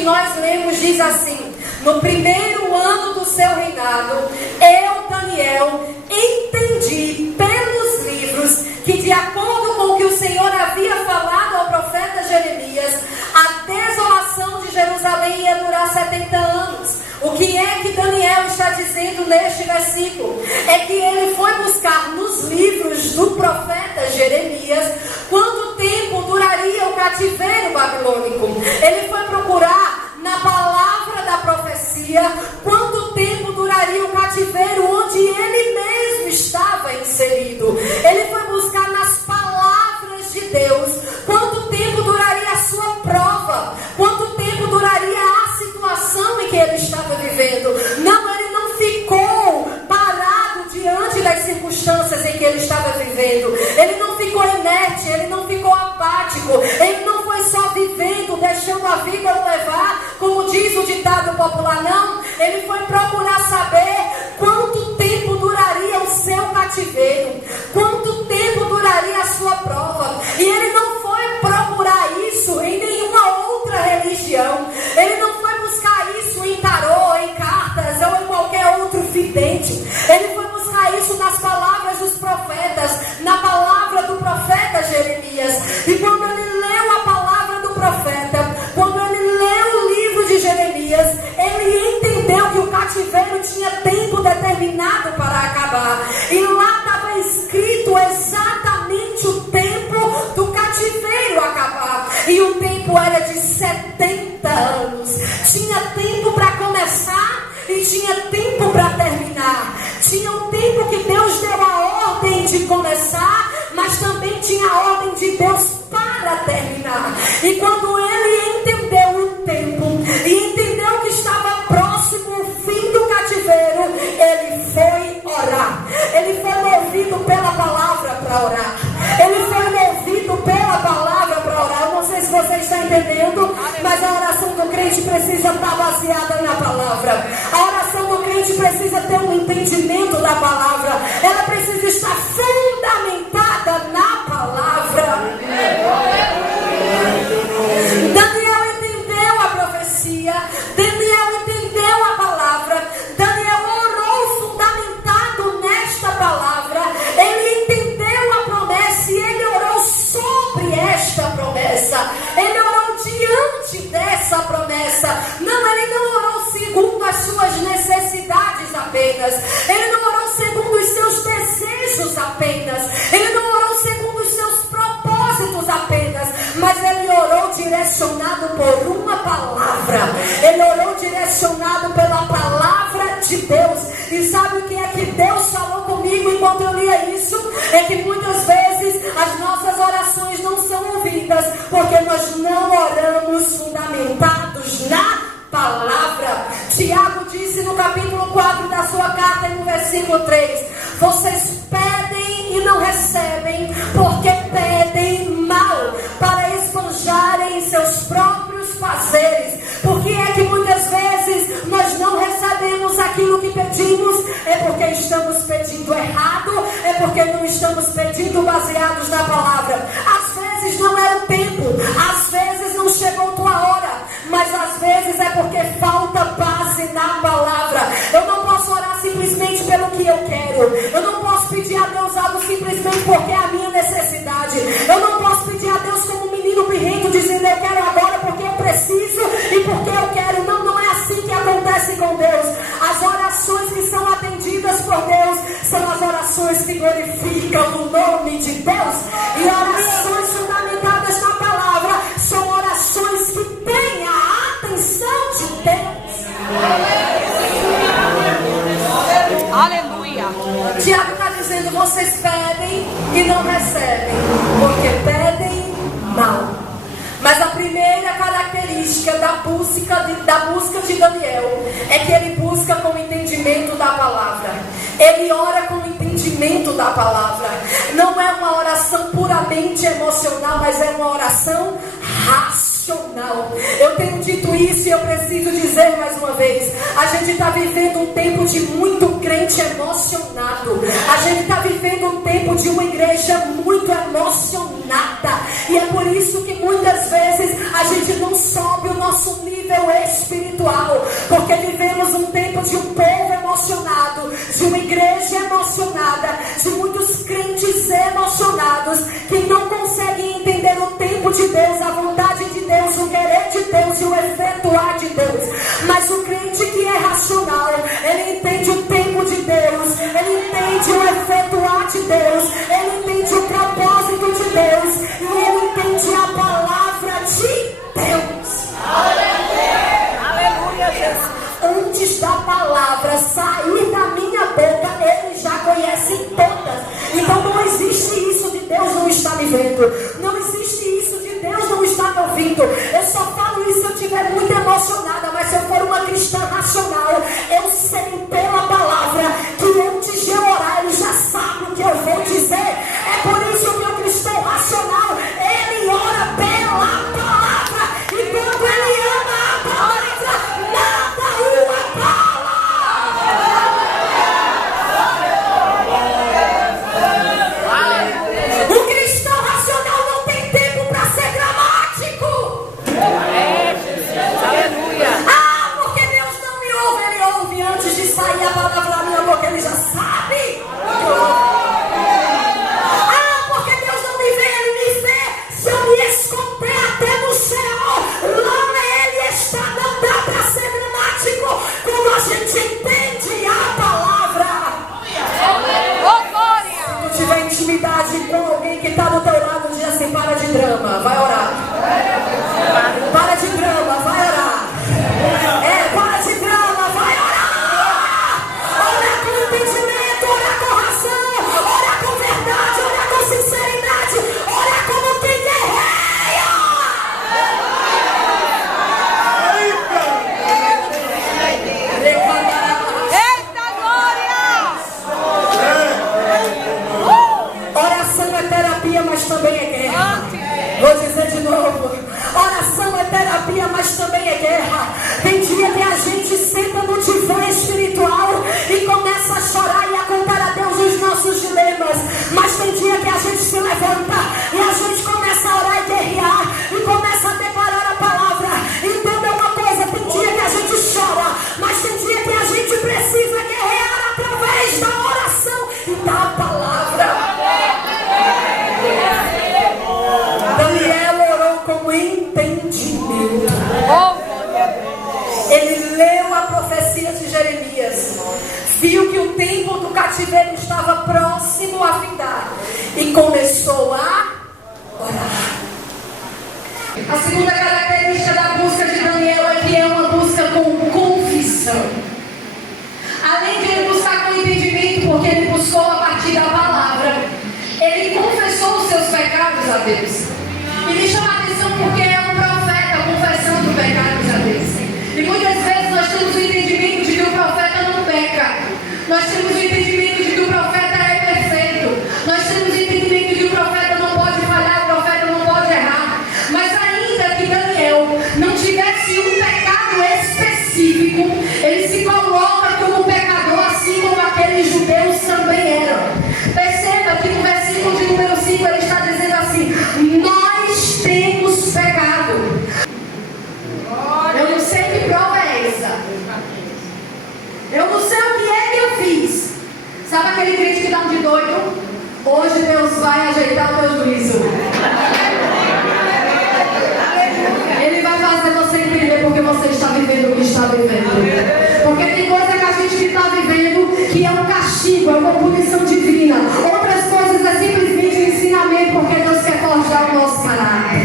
que nós lemos diz assim: no primeiro ano do seu reinado, eu, Daniel, entendi pelos livros que, de acordo com o que o Senhor havia falado ao profeta Jeremias, a desolação de Jerusalém ia durar 70 anos. O que é que Daniel está dizendo neste versículo? É que ele foi buscar nos livros do profeta Jeremias quanto tempo duraria o cativeiro babilônico. Ele foi procurar na palavra da profecia quanto tempo duraria o cativeiro onde ele mesmo estava inserido. Ele foi buscar nas palavras de Deus quanto tempo duraria a sua prova, quanto tempo duraria a situação em que ele estava vivendo. Não, ele não ficou parado diante das circunstâncias em que ele estava vivendo. Ele não ficou inerte, ele não ficou apático, ele não foi só vivendo, deixando a vida o levar, como diz o ditado popular. Não, ele foi procurar saber quanto tempo duraria o seu cativeiro, quanto tempo duraria a sua prova. E ele não foi procurar isso em nenhuma outra religião. Ele não foi buscar isso em tarô, em cartas ou em qualquer outro vidente. Ele foi buscar isso nas palavras dos profetas, na palavra do profeta Jeremias. E quando ele leu a palavra do profeta, quando ele leu o livro de Jeremias, ele entendeu que o cativeiro tinha tempo determinado para acabar. E lá estava escrito exatamente o tempo do cativeiro acabar. E o tempo era de 70 anos. Tinha tempo para começar e tinha tempo para terminar. Tinha um tempo que Deus deu a ordem de começar, mas também tinha a ordem de Deus para terminar. E quando ele entendeu o tempo e entendeu que estava próximo o fim do cativeiro, ele foi orar. Ele foi movido pela palavra para orar. Ele foi movido pela palavra para orar. Eu não sei se você está entendendo, mas a oração do crente precisa estar baseada na palavra. A oração do crente precisa ter um entendimento da palavra. Ela precisa estar fundamentada na palavra. Daniel entendeu a profecia. Daniel entendeu a palavra. Daniel orou fundamentado nesta palavra. Ele entendeu a promessa e ele orou sobre esta promessa. Ele orou diante dessa promessa. Não, ele não orou segundo as suas necessidades apenas. Ele não orou segundo os seus desejos apenas. Ele não orou segundo os seus propósitos apenas. Mas ele orou direcionado por uma palavra. Ele orou direcionado pela palavra de Deus. E sabe o que é que Deus falou comigo enquanto eu lia isso? É que muitas vezes as nossas orações não são ouvidas porque nós não oramos fundamentados na palavra. Tiago disse no capítulo 4 da sua carta e no versículo 3: vocês pedem e não recebem porque pedem mal, para esbanjarem seus próprios fazeres. Por que é que muitas vezes nós não recebemos aquilo que pedimos? É porque estamos pedindo errado, é porque não estamos pedindo baseados na palavra. Às vezes não é o tempo, às vezes não chegou tua hora, mas às vezes é porque falta base na palavra. Eu não posso orar simplesmente pelo que eu quero. Eu não posso pedir a Deus algo simplesmente porque é a minha necessidade. Eu não posso pedir a Deus como um menino birrento dizendo eu quero agora porque eu preciso e porque eu quero. Não, não é assim que acontece com Deus. As orações que são atendidas por Deus são as orações que glorificam o nome de Deus. E orações fundamentadas na palavra são orações que têm a atenção de Deus. Aleluia. Tiago está dizendo: vocês pedem e não recebem porque pedem mal. Mas a primeira característica da busca de Daniel é que ele busca com o entendimento da palavra. Ele ora com o entendimento da palavra. Não é uma oração puramente emocional, mas é uma oração racional. Eu tenho dito isso e eu preciso dizer mais uma vez: a gente está vivendo um tempo de muito crente emocionado. A gente está vivendo um tempo de uma igreja muito emocionada. E é por isso que muitas vezes a gente não sobe o nosso nível espiritual, porque vivemos um tempo de um povo emocionado, de uma igreja emocionada, de muitos crentes emocionados que não conseguem entender o tempo de Deus, a vontade de Deus, o querer de Deus e o efetuar de Deus. Mas o crente que é racional, ele entende o tempo de Deus, ele entende o efetuar de Deus, ele entende o propósito de Deus e ele entende a palavra de Deus. Aleluia, Jesus. Antes da palavra sair da minha boca, ele já conhece todas. Então não existe isso de Deus não está me vendo, não existe isso de Deus não está me ouvindo. Eu só falo isso se eu estiver muito emocionada, mas se eu for uma cristã racional, eu sei pela palavra que antes de eu orar, ele já sabe o que eu vou dizer. É por isso que o cristão racional, ele ora pela palavra, e quando ele ama a palavra, nada o abala. O cristão racional não tem tempo para ser dramático. Aleluia. Porque Deus não me ouve, ele ouve antes de sair a palavra da minha boca, ele já sabe. Porque Deus não me vê, ele me vê. Se eu me esconder até no céu, lá ele está. Não dá para ser dramático quando a gente entende a palavra. Oh, glória. Se tu tiver intimidade com alguém que está do teu lado, diz assim: para de drama, vai orar. Para de drama, vai orar. Para de drama, vai orar. Ora com entendimento, ora com razão, ora com verdade, ora com sinceridade, ora como quem guerreia. Eita, glória. Oração é terapia, mas também é guerra. Vou dizer de novo: oração é terapia, mas também é guerra. Tem dia que a gente senta no divã espiritual e começa a chorar e a contar a Deus os nossos dilemas. Mas tem dia que a gente se levanta e a gente começa a orar e guerrear e começa a declarar a palavra. Entenda uma coisa: tem dia que a gente chora, mas tem dia que a gente precisa guerrear através da oração e da palavra. Daniel orou com entendimento. Ele leu a profecia de Jeremias, viu que o tempo do cativeiro estava próximo a findar e começou a orar. A segunda característica da busca de Daniel é que é uma busca com confissão. Além de ele buscar com entendimento, porque ele buscou a partir da palavra, ele confessou os seus pecados a Deus. E me chama a atenção porque é um profeta confessando pecados a Deus. E muitas vezes nós temos o entendimento de que o profeta não peca. Nós temos o entendimento de que o profeta é perfeito. Nós temos o entendimento de que o profeta não pode falhar, o profeta não pode errar. Mas ainda que Daniel não tivesse um pecado específico, ele se coloca como pecador, assim como aqueles judeus também eram. Perceba que no versículo de número 5 ele está dizendo assim: nós temos pecado. Eu não sei que prova é essa. Eu não sei o que é que eu fiz. Sabe aquele crente que dá um de doido? Hoje Deus vai ajeitar o teu juízo. Ele vai fazer você entender porque você está vivendo o que está vivendo. Porque tem coisa que a gente está vivendo que é um castigo, é uma punição divina. Outras coisas é simplesmente um ensinamento, porque Deus quer forjar o nosso caráter.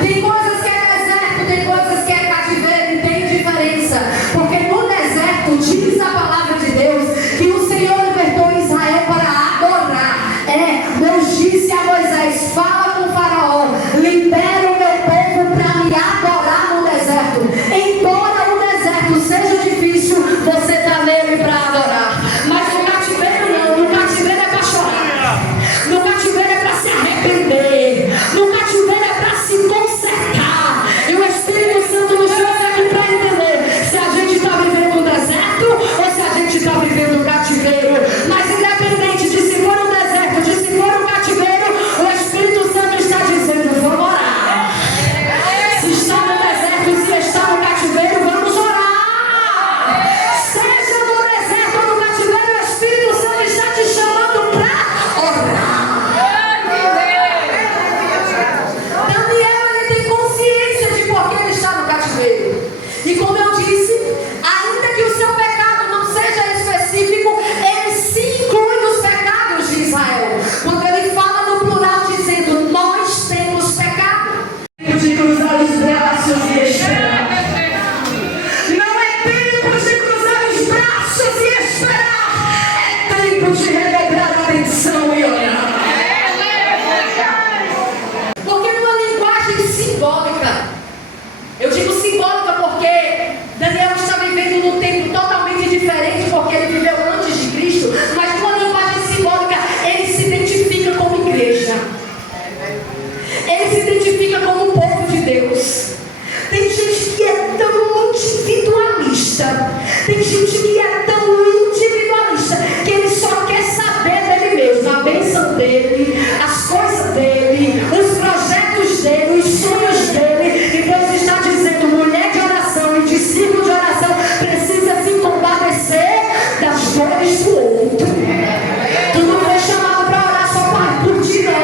Tem coisas que é deserto, tem coisas que é cativeiro, e tem diferença. Porque no deserto diz a palavra de Deus que o Senhor libertou Israel para adorar. Deus disse a Moisés: fala com o faraó, libera o meu povo para me adorar no deserto. Embora o deserto individualista. Tem gente que é tão individualista que ele só quer saber dele mesmo, a bênção dele, as coisas dele, os projetos dele, os sonhos dele. E Deus está dizendo: mulher de oração e discípulo de oração precisa se compadecer das dores do outro. Tu não foi chamado para orar só por ti, não.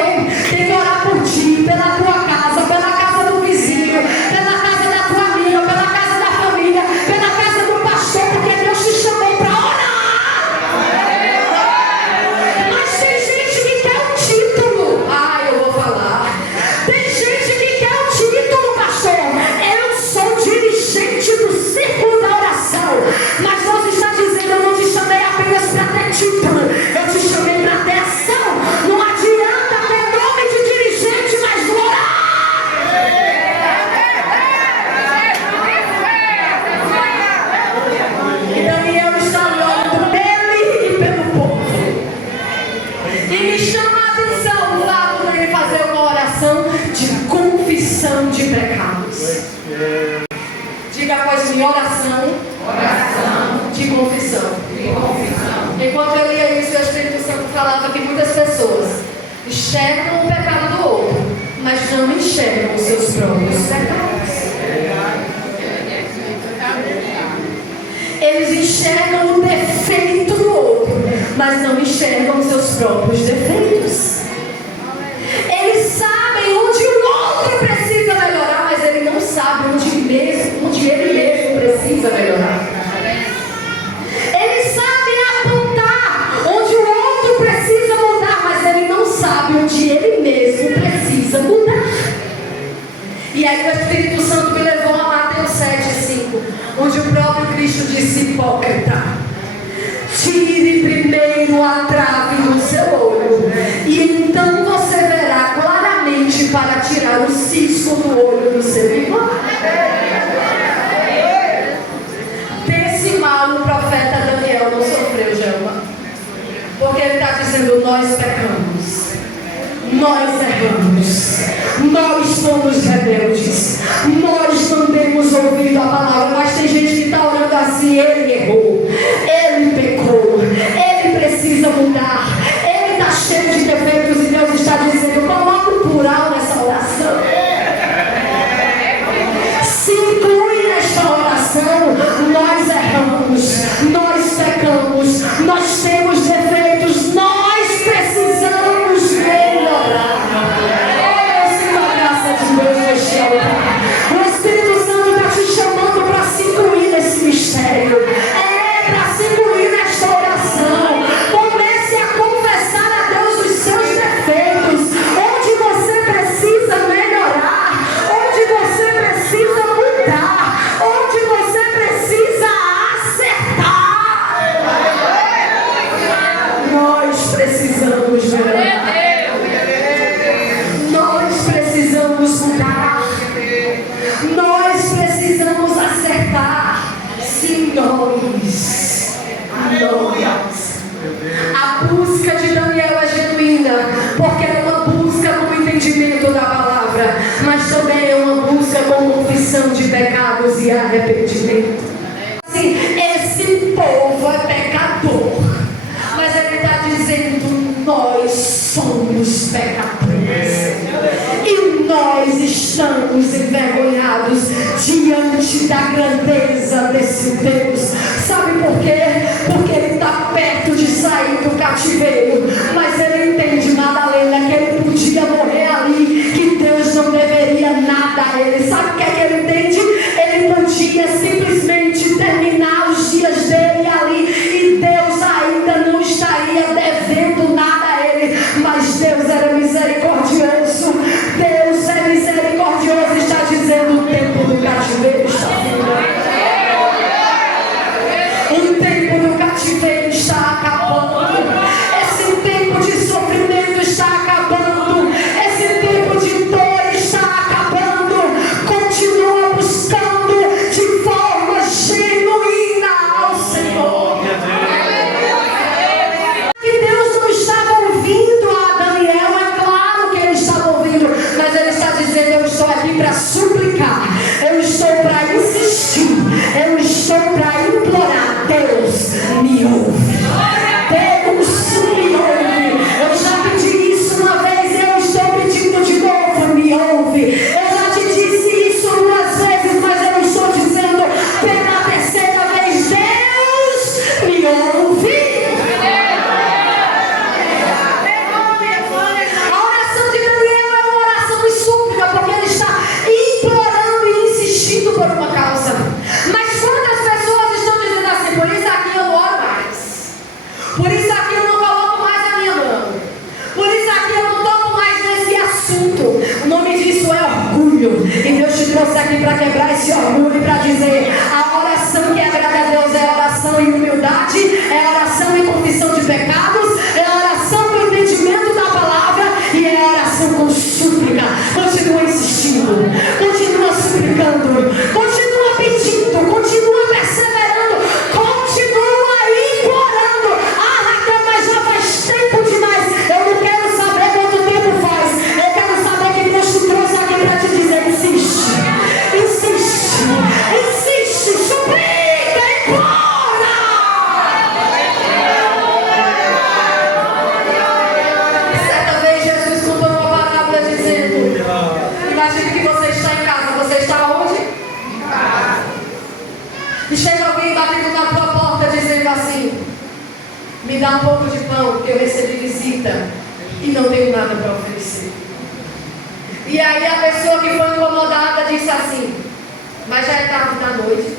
Tem que orar por ti, pela tua casa, pela casa do vizinho, pela casa da tua amiga, pela casa da família, pela casa do pastor, porque Deus te chamou para orar. Mas tem gente que quer um título. Eu vou falar. Tem gente que quer um título, pastor. Eu sou dirigente do círculo da oração. Mas Deus está dizendo: eu não te chamei apenas para ter título, eu te chamei para ter ação. Não adianta ter nome de dirigente, mas não orar. E Daniel está olhando dele e pelo povo. E me chama a atenção o fato de ele fazer uma oração de confissão de pecados. Diga após mim: oração de confissão. Enquanto eu lia isso, o Espírito Santo falava que muitas pessoas enxergam o pecado do outro, mas não enxergam os seus próprios pecados. Eles enxergam o defeito do outro, mas não enxergam os seus próprios defeitos. Eles sabem onde o outro precisa melhorar, mas ele não sabe onde ele mesmo precisa melhorar. Ele sabe apontar onde o outro precisa mudar, mas ele não sabe onde ele mesmo precisa mudar. E aí o Espírito Santo me levou a Mateus 7:5, onde o próprio Cristo disse: hipócrita, tire primeiro a trave do seu olho, e então você verá claramente para tirar o cisco do olho do seu irmão. Desse mal o profeta Daniel não sofreu, Gelma, porque ele está dizendo: nós pecamos, nós erramos, nós somos rebeldes, nós não temos ouvido a palavra. Mas tem gente que está orando assim: ele errou, ele pecou, ele precisa mudar, ele está cheio de defeitos. E Deus está dizendo: coloca o plural nessa oração, se inclui nesta oração. Nós erramos, nós pecamos, nós temos defeitos, nós precisamos melhorar. Eu sinto a graça de Deus neste altar. O Espírito Santo está te chamando para se incluir nesse mistério, para se incluir nesta oração. Comece a confessar a Deus os seus defeitos, onde você precisa melhorar, onde você precisa mudar, onde você precisa acertar. Nós precisamos melhorar, nós precisamos mudar, nós precisamos acertar. Sim, nós. A busca de Daniel é genuína, porque é uma busca com entendimento da palavra, mas também é uma busca com confissão de pecados e arrependimento. Sim, esse povo é pecador, mas ele está dizendo: nós somos pecadores e nós estamos envergonhados diante da grandeza desse Deus. Sabe por quê? Porque ele está perto de sair do cativeiro, mas ele entende, Madalena, que ele podia morrer ali, que Deus não deveria nada a ele. Sabe o que é que ele entende? Ele podia simplesmente terminar os dias dele ali e Deus ainda não estaria devendo nada a ele. Mas Deus era misericordioso, Deus é misericordioso. Está dizendo: o tempo do cativeiro está findando. O tempo do cativeiro está acabando. Esse tempo de sofrimento está acabando. Esse tempo de dor está acabando. Continua buscando de forma genuína ao Senhor. Que Deus não estava ouvindo a Daniel, é claro que ele estava ouvindo, mas ele está dizendo: eu estou aqui para suplicar, eu estou para insistir, eu estou para orgulho, para dizer: a oração que agrada a Deus é a oração em humildade, é a oração em confissão de pecados, é a oração com entendimento da palavra e é a oração com súplica. Continua insistindo, continua suplicando, continua pedindo, continua perseverando, continua implorando. Ah, Raquel, mas já faz tempo demais. Eu não quero saber quanto tempo faz. Eu quero saber que Deus te trouxe aqui para te dizer: insiste, insiste, insiste, suplica, implora. Certa vez Jesus contou uma parábola dizendo: imagine que você está em casa. Você está onde? E chega alguém batendo na tua porta dizendo assim: me dá um pouco de pão, que eu recebi visita e não tenho nada para oferecer. E aí a pessoa que foi incomodada disse assim: mas já é tarde da noite,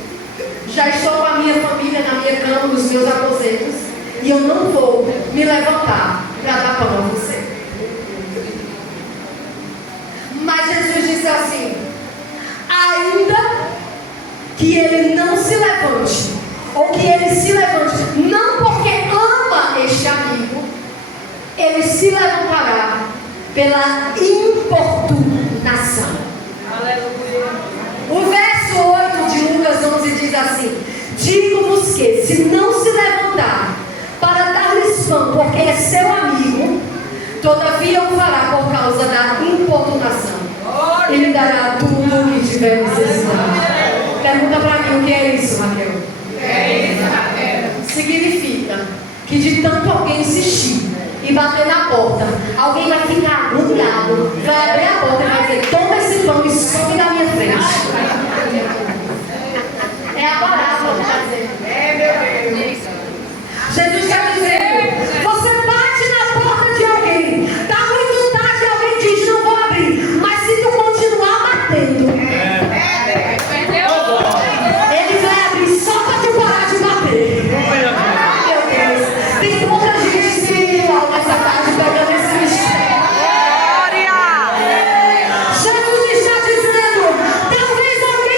já estou com a minha família na minha cama, nos meus aposentos, e eu não vou me levantar para dar pão a você. Mas Jesus disse assim: ainda que ele não se levante, ou que ele se levante, não porque ama este amigo, ele se levantará pela importunação. Aleluia. O verso 8 de Lucas 11 diz assim: digo-vos que, se não se levantar para dar-lhes pão, porque é seu amigo, todavia o fará por causa da importunação. Ele dará tudo o que tiver necessidade. Pergunta para mim: o que é isso, Raquel? Significa que de tanto alguém insistir e bater na porta, alguém vai ficar agoniado, vai abrir a porta e vai dizer: toma esse pão e some da minha frente. É a parábola que está dizendo. Jesus quer dizer: você bate na porta de alguém, está muito tarde, alguém diz: não vou abrir, mas se tu continuar batendo, ele vai abrir só para tu parar de bater. Ai, meu Deus, tem muita gente espiritual nessa tarde pegando esse mistério. Glória. Jesus está dizendo: talvez alguém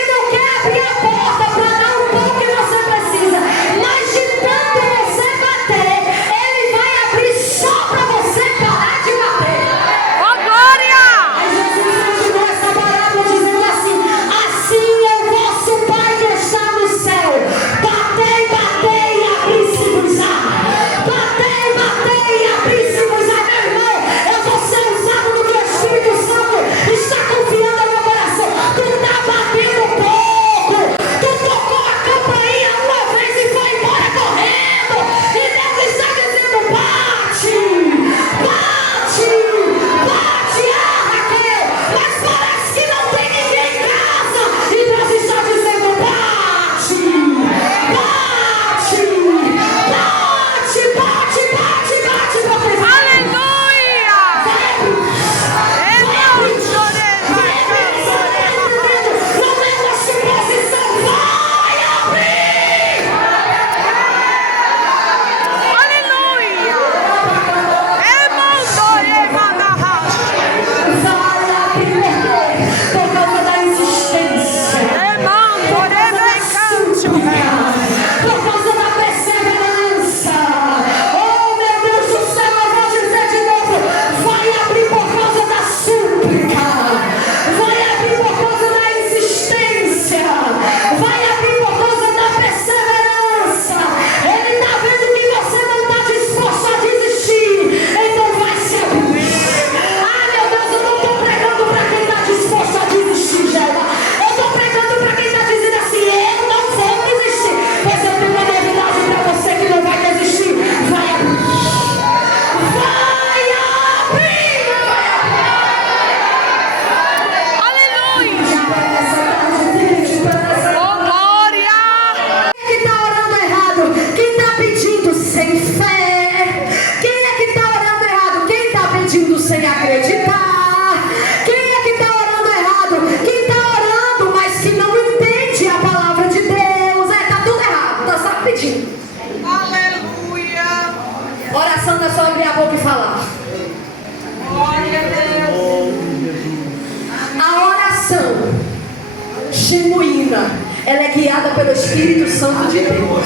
ela é guiada pelo Espírito Santo de Deus.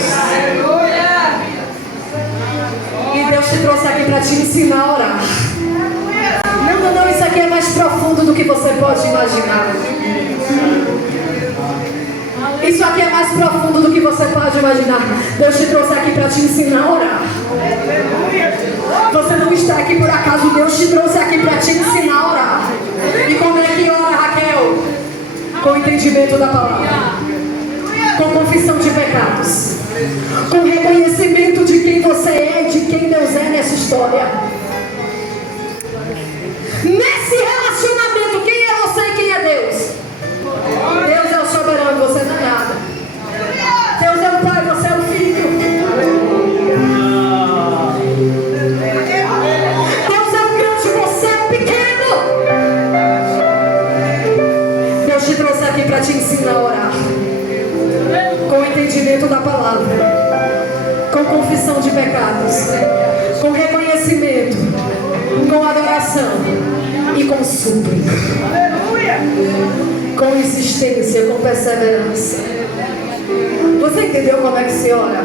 E Deus te trouxe aqui para te ensinar a orar. Não, isso aqui é mais profundo do que você pode imaginar. Isso aqui é mais profundo do que você pode imaginar. Deus te trouxe aqui para te ensinar a orar. Você não está aqui por acaso. Deus te trouxe aqui para te ensinar a orar. E como é que ora, Raquel? Com o entendimento da palavra, com confissão de pecados, com reconhecimento de quem você é e de quem Deus é nessa história. Nesse relacionamento, quem é você e quem é Deus? Deus é o soberano, você não é nada. Deus é o pai, você é o filho. Deus é o grande, você é o pequeno. Deus te trouxe aqui para te ensinar a orar. Com o entendimento da palavra, com confissão de pecados, com reconhecimento, com adoração e com súplica, com insistência, com perseverança. Você entendeu como é que se ora?